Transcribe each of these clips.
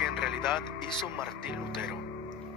que en realidad hizo Martín Lutero?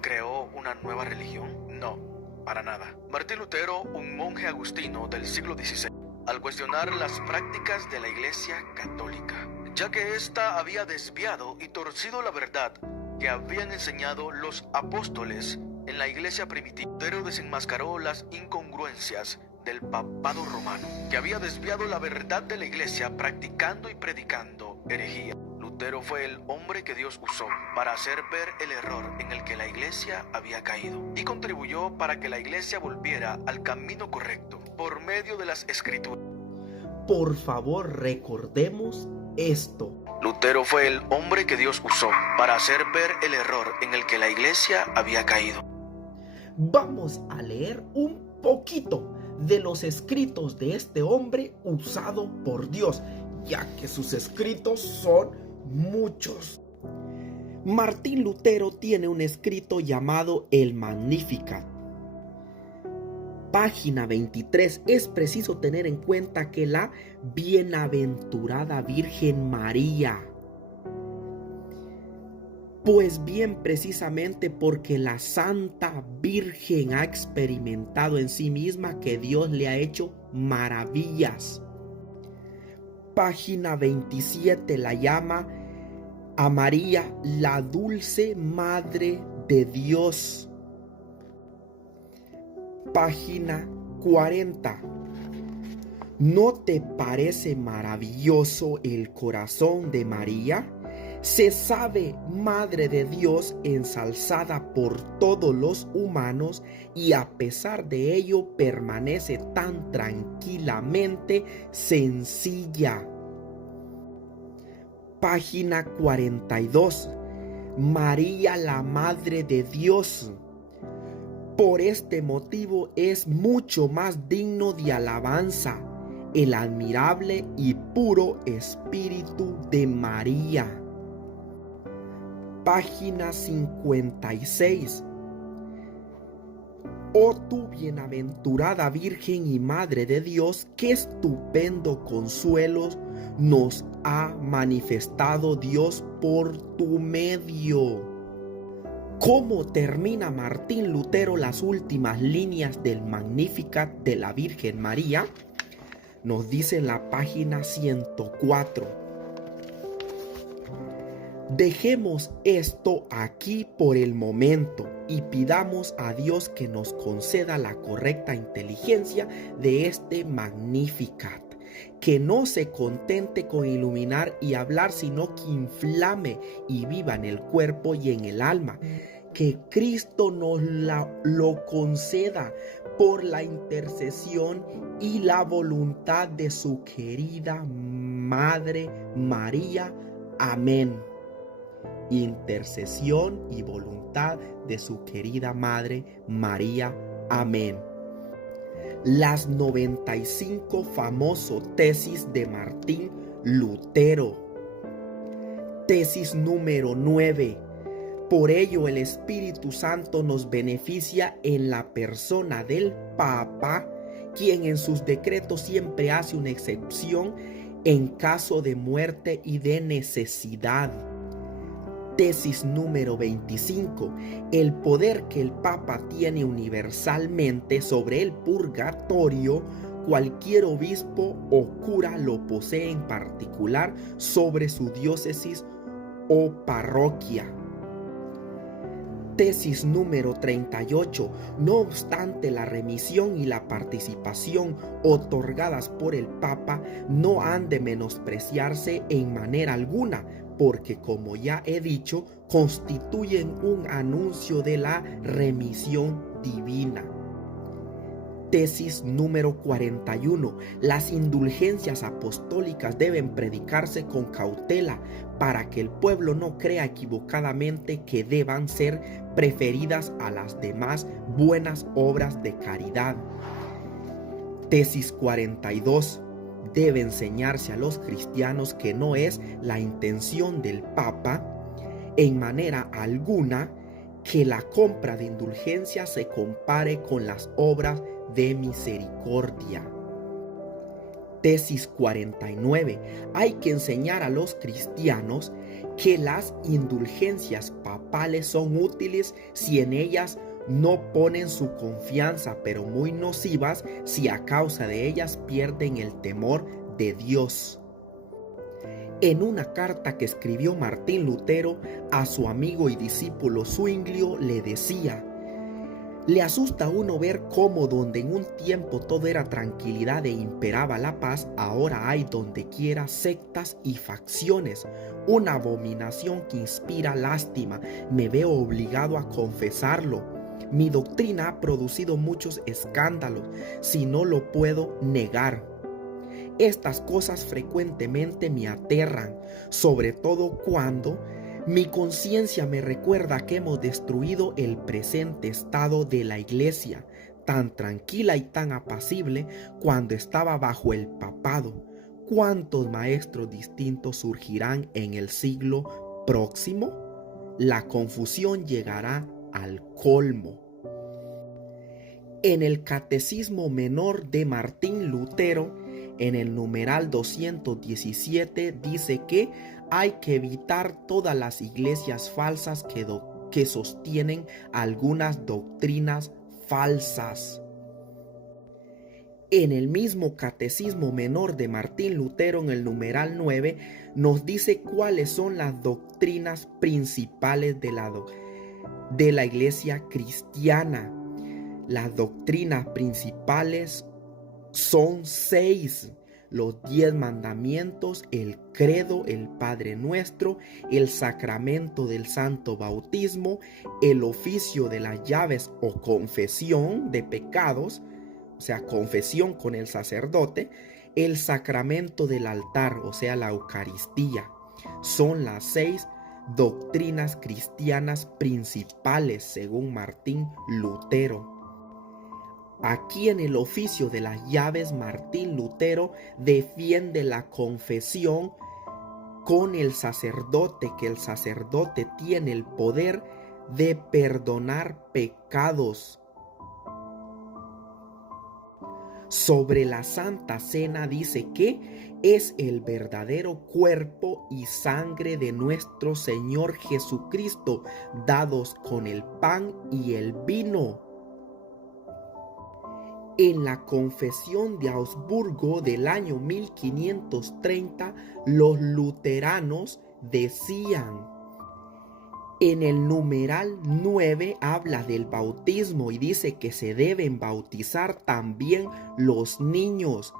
¿Creó una nueva religión? No, para nada. Martín Lutero, un monje agustino del siglo XVI, al cuestionar las prácticas de la Iglesia Católica, ya que ésta había desviado y torcido la verdad que habían enseñado los apóstoles en la Iglesia primitiva, Lutero desenmascaró las incongruencias del papado romano, que había desviado la verdad de la Iglesia practicando y predicando herejía. Lutero fue el hombre que Dios usó para hacer ver el error en el que la Iglesia había caído y contribuyó para que la Iglesia volviera al camino correcto por medio de las Escrituras. Por favor, recordemos esto. Lutero fue el hombre que Dios usó para hacer ver el error en el que la Iglesia había caído. Vamos a leer un poquito de los escritos de este hombre usado por Dios, ya que sus escritos son muchos. Martín Lutero tiene un escrito llamado el Magnificat. Página 23. Es preciso tener en cuenta que la bienaventurada Virgen María, pues bien, precisamente porque la Santa Virgen ha experimentado en sí misma que Dios le ha hecho maravillas. Página 27 la llama a María la dulce Madre de Dios. Página 40. ¿No te parece maravilloso el corazón de María? Se sabe Madre de Dios, ensalzada por todos los humanos, y a pesar de ello permanece tan tranquilamente sencilla. Página 42. María, la Madre de Dios. Por este motivo es mucho más digno de alabanza el admirable y puro espíritu de María. Página 56. Oh tú bienaventurada Virgen y Madre de Dios, qué estupendo consuelo nos ha manifestado Dios por tu medio. ¿Cómo termina Martín Lutero las últimas líneas del Magnificat de la Virgen María? Nos dice en la página 104. Dejemos esto aquí por el momento y pidamos a Dios que nos conceda la correcta inteligencia de este Magnificat, que no se contente con iluminar y hablar, sino que inflame y viva en el cuerpo y en el alma. Que Cristo nos lo conceda por la intercesión y la voluntad de su querida Madre María. Amén. Intercesión y voluntad de su querida Madre María. Amén. Las 95 famosas tesis de Martín Lutero. Tesis número 9. Por ello el Espíritu Santo nos beneficia en la persona del Papa, quien en sus decretos siempre hace una excepción en caso de muerte y de necesidad. Tesis número 25. El poder que el Papa tiene universalmente sobre el purgatorio, cualquier obispo o cura lo posee en particular sobre su diócesis o parroquia. Tesis número 38. No obstante, la remisión y la participación otorgadas por el Papa no han de menospreciarse en manera alguna, porque, como ya he dicho, constituyen un anuncio de la remisión divina. Tesis número 41. Las indulgencias apostólicas deben predicarse con cautela para que el pueblo no crea equivocadamente que deban ser preferidas a las demás buenas obras de caridad. Tesis 42. Debe enseñarse a los cristianos que no es la intención del Papa en manera alguna que la compra de indulgencia se compare con las obras de misericordia. Tesis 49. Hay que enseñar a los cristianos que las indulgencias papales son útiles si en ellas no ponen su confianza, pero muy nocivas si a causa de ellas pierden el temor de Dios. En una carta que escribió Martín Lutero a su amigo y discípulo Zwinglio le decía: le asusta a uno ver cómo donde en un tiempo todo era tranquilidad e imperaba la paz, ahora hay donde quiera sectas y facciones, una abominación que inspira lástima. Me veo obligado a confesarlo. Mi doctrina ha producido muchos escándalos, si no lo puedo negar. Estas cosas frecuentemente me aterran, sobre todo cuando mi conciencia me recuerda que hemos destruido el presente estado de la Iglesia, tan tranquila y tan apacible cuando estaba bajo el papado. ¿Cuántos maestros distintos surgirán en el siglo próximo? La confusión llegará al colmo. En el Catecismo Menor de Martín Lutero, en el numeral 217, dice que hay que evitar todas las iglesias falsas que sostienen algunas doctrinas falsas. En el mismo Catecismo Menor de Martín Lutero, en el numeral 9, nos dice cuáles son las doctrinas principales de la iglesia cristiana. Las doctrinas principales son 6: los 10 mandamientos, el credo, el Padre Nuestro, el sacramento del santo bautismo, el oficio de las llaves o confesión de pecados, o sea, confesión con el sacerdote, el sacramento del altar, o sea, la Eucaristía. Son las 6 doctrinas cristianas principales según Martín Lutero. Aquí en el oficio de las llaves, Martín Lutero defiende la confesión con el sacerdote, que el sacerdote tiene el poder de perdonar pecados. Sobre la Santa Cena dice que es el verdadero cuerpo y sangre de nuestro Señor Jesucristo, dados con el pan y el vino. En la Confesión de Augsburgo del año 1530, los luteranos decían: en el numeral 9 habla del bautismo y dice que se deben bautizar también los niños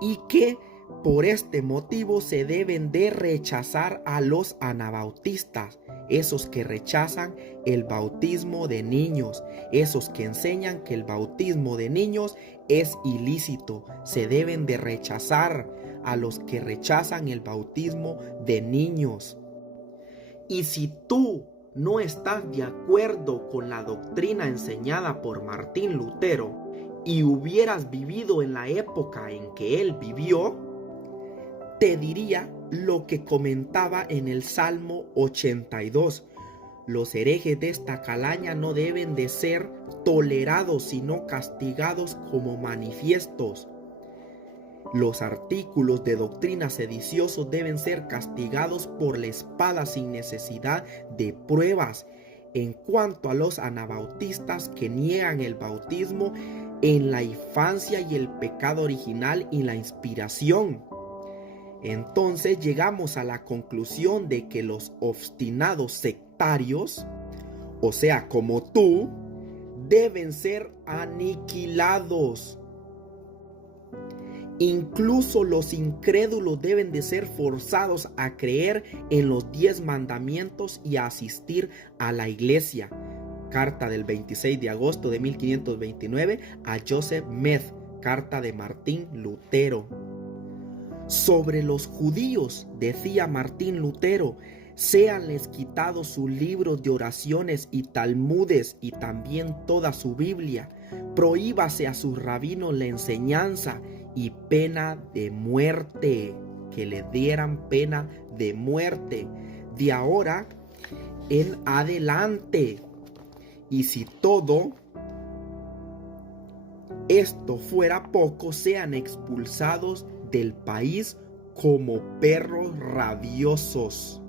y que por este motivo se deben de rechazar a los anabautistas, esos que rechazan el bautismo de niños, esos que enseñan que el bautismo de niños es ilícito. Se deben de rechazar a los que rechazan el bautismo de niños. Y si tú no estás de acuerdo con la doctrina enseñada por Martín Lutero y hubieras vivido en la época en que él vivió, te diría lo que comentaba en el Salmo 82. Los herejes de esta calaña no deben de ser tolerados, sino castigados como manifiestos. Los artículos de doctrina sediciosos deben ser castigados por la espada sin necesidad de pruebas. En cuanto a los anabautistas que niegan el bautismo en la infancia y el pecado original y la inspiración, entonces llegamos a la conclusión de que los obstinados sectarios, o sea, como tú, deben ser aniquilados. Incluso los incrédulos deben de ser forzados a creer en los 10 mandamientos y a asistir a la iglesia. Carta del 26 de agosto de 1529 a Joseph Meth, carta de Martín Lutero. Sobre los judíos, decía Martín Lutero, séanles quitados sus libros de oraciones y talmudes y también toda su Biblia. Prohíbase a sus rabinos la enseñanza y pena de muerte, que le dieran pena de muerte de ahora en adelante. Y si todo esto fuera poco, sean expulsados del país como perros rabiosos.